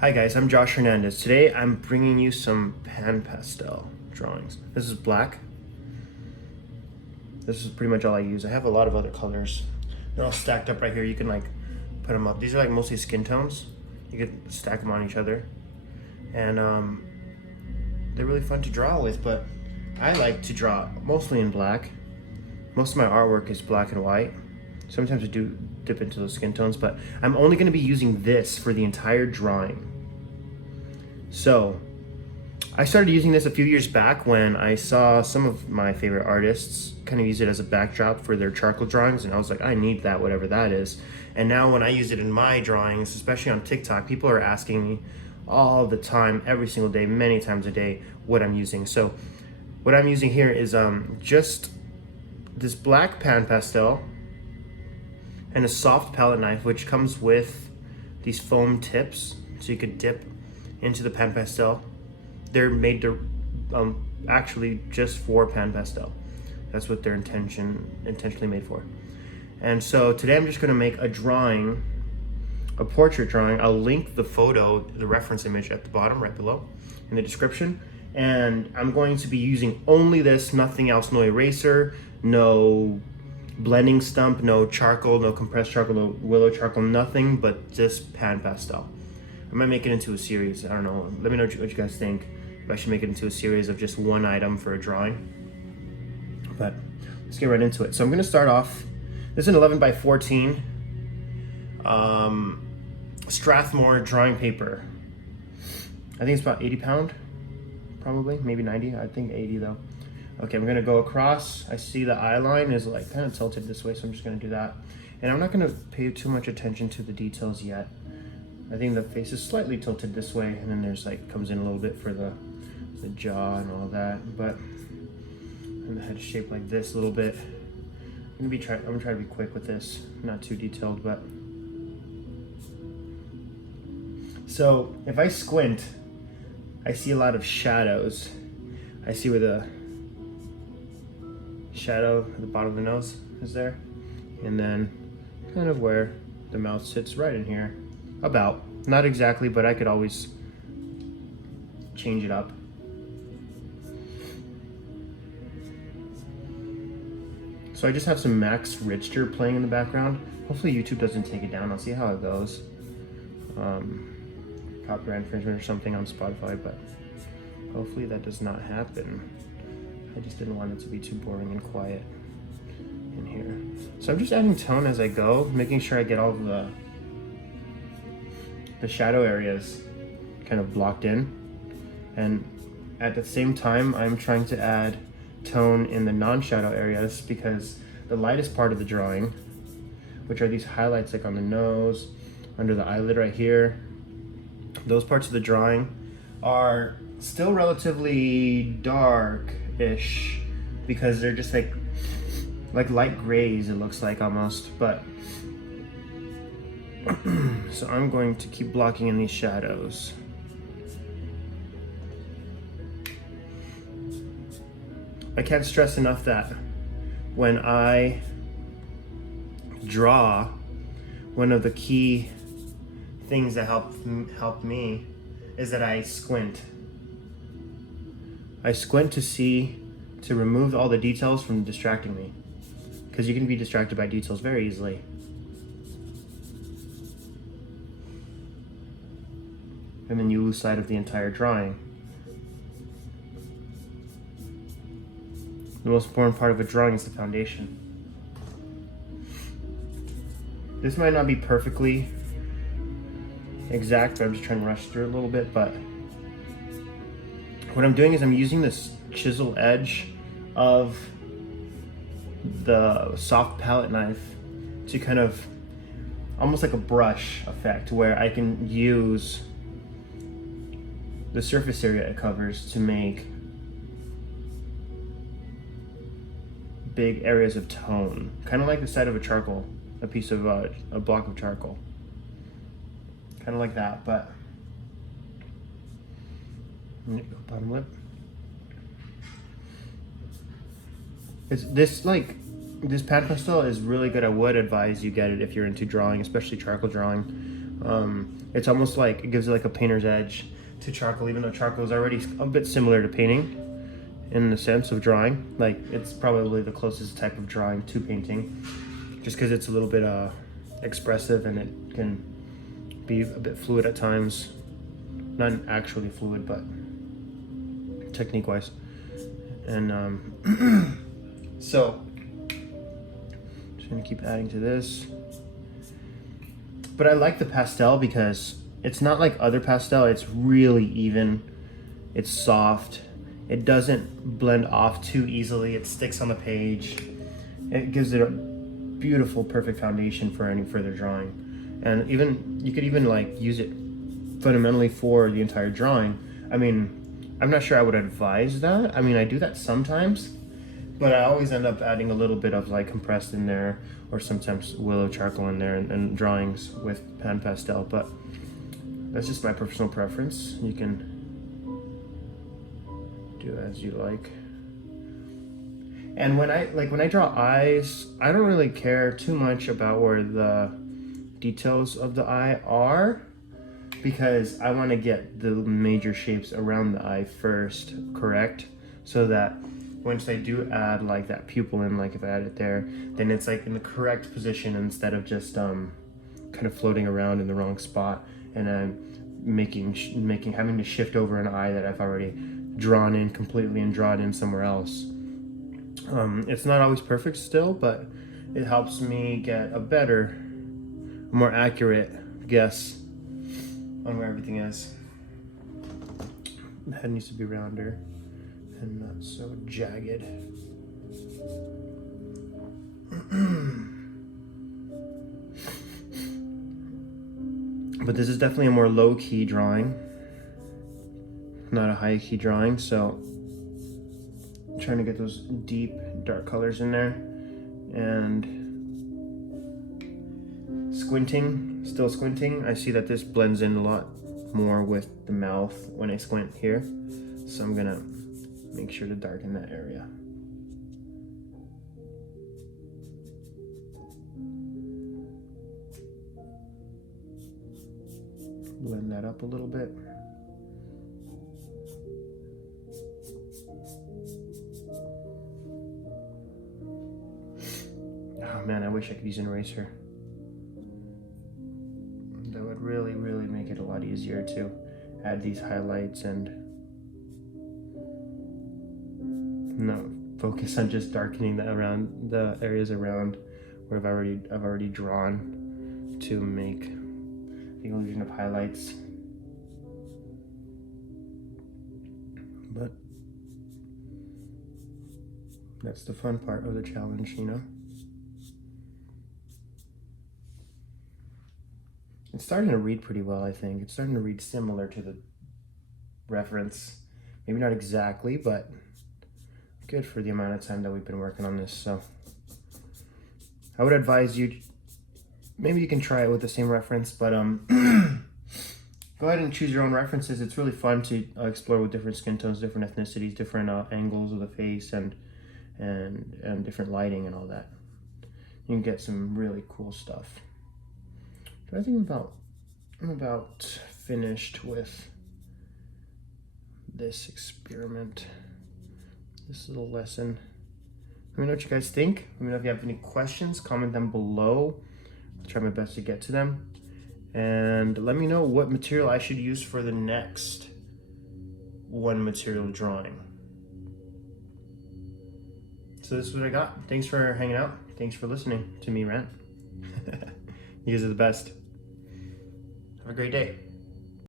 Hi guys, I'm Josh Hernandez. Today I'm bringing you some pan pastel drawings. This is black. This is pretty much all I use. I have a lot of other colors. They're all stacked up right here. You can like put them up. These are like mostly skin tones. You can stack them on each other. And they're really fun to draw with, but I like to draw mostly in black. Most of my artwork is black and white. Sometimes I do dip into those skin tones, but I'm only going to be using this for the entire drawing. So I started using this a few years back when I saw some of my favorite artists kind of use it as a backdrop for their charcoal drawings, and I was like, I need that, whatever that is. And now when I use it in my drawings, especially on TikTok, people are asking me all the time, every single day, many times a day, what I'm using. So what I'm using here is just this black pan pastel and a soft palette knife, which comes with these foam tips, so you could dip into the pan pastel. They're made to actually just for pan pastel. That's what they're intentionally made for. And so today I'm just going to make a drawing, a portrait drawing. I'll link the photo, the reference image at the bottom, right below, in the description. And I'm going to be using only this, nothing else. No eraser, no blending stump, no charcoal, no compressed charcoal, no willow charcoal, nothing but just pan pastel. I might make it into a series. I don't know. Let me know what you guys think. If I should make it into a series of just one item for a drawing. But let's get right into it. So I'm going to start off. This is an 11 by 14 Strathmore drawing paper. I think it's about 80 pound, probably, maybe 90. I think 80 though. Okay, I'm gonna go across. I see the eye line is like kind of tilted this way, so I'm just gonna do that. And I'm not gonna pay too much attention to the details yet. I think the face is slightly tilted this way, and then there's like, comes in a little bit for the jaw and all that. But, and the head shaped like this a little bit. I'm gonna try to be quick with this, not too detailed, but. So if I squint, I see a lot of shadows. I see where the shadow at the bottom of the nose is there, and then kind of where the mouth sits right in here, about, not exactly, but I could always change it up. So I just have some Max Richter playing in the background. Hopefully YouTube doesn't take it down. I'll see how it goes. Copyright infringement or something on Spotify, but hopefully that does not happen. I just didn't want it to be too boring and quiet in here. So I'm just adding tone as I go, making sure I get all of the shadow areas kind of blocked in. And at the same time, I'm trying to add tone in the non-shadow areas, because the lightest part of the drawing, which are these highlights like on the nose, under the eyelid right here, those parts of the drawing are still relatively dark-ish, because they're just like light grays, it looks like almost. But so I'm going to keep blocking in these shadows. I can't stress enough that when I draw, one of the key things that help me is that I squint. I squint to remove all the details from distracting me, because you can be distracted by details very easily. And then you lose sight of the entire drawing. The most important part of a drawing is the foundation. This might not be perfectly exact, but I'm just trying to rush through it a little bit. But what I'm doing is I'm using this chisel edge of the soft palette knife to kind of, almost like a brush effect, where I can use the surface area it covers to make big areas of tone, kind of like the side of a charcoal, a piece of a block of charcoal, kind of like that. But bottom lip. This pan pastel is really good. I would advise you get it if you're into drawing, especially charcoal drawing. It's almost like it gives it like a painter's edge to charcoal, even though charcoal is already a bit similar to painting in the sense of drawing. Like it's probably the closest type of drawing to painting, just because it's a little bit expressive and it can be a bit fluid at times. Not actually fluid, but technique wise. And so just gonna keep adding to this. But I like the pastel because it's not like other pastel. It's really even. It's soft. It doesn't blend off too easily. It sticks on the page. It gives it a beautiful, perfect foundation for any further drawing. And even you could even like use it fundamentally for the entire drawing. I mean, I'm not sure I would advise that. I mean, I do that sometimes, but I always end up adding a little bit of like compressed in there, or sometimes willow charcoal in there, and drawings with pan pastel. But that's just my personal preference. You can do as you like. And when I draw eyes, I don't really care too much about where the details of the eye are, because I want to get the major shapes around the eye first correct, so that once I do add like that pupil in, like if I add it there, then it's like in the correct position instead of just kind of floating around in the wrong spot, and I'm having to shift over an eye that I've already drawn in completely and draw it in somewhere else. It's not always perfect still, but it helps me get a better, more accurate guess on where everything is. The head needs to be rounder and not so jagged. But this is definitely a more low-key drawing, not a high-key drawing, so I'm trying to get those deep, dark colors in there. And still squinting, I see that this blends in a lot more with the mouth when I squint here. So I'm gonna make sure to darken that area. Blend that up a little bit. Oh man, I wish I could use an eraser. That would really, really make it a lot easier to add these highlights and not focus on just darkening the areas around where I've already drawn to make the illusion of highlights. But that's the fun part of the challenge, you know? It's starting to read pretty well, I think. It's starting to read similar to the reference. Maybe not exactly, but good for the amount of time that we've been working on this. So I would advise you, maybe you can try it with the same reference, but go ahead and choose your own references. It's really fun to explore with different skin tones, different ethnicities, different angles of the face, and different lighting and all that. You can get some really cool stuff. But I think I'm about finished with this experiment, this little lesson. Let me know what you guys think. Let me know if you have any questions, comment them below. I'll try my best to get to them. And let me know what material I should use for the next one material drawing. So this is what I got. Thanks for hanging out. Thanks for listening to me rant. You guys are the best. Have a great day.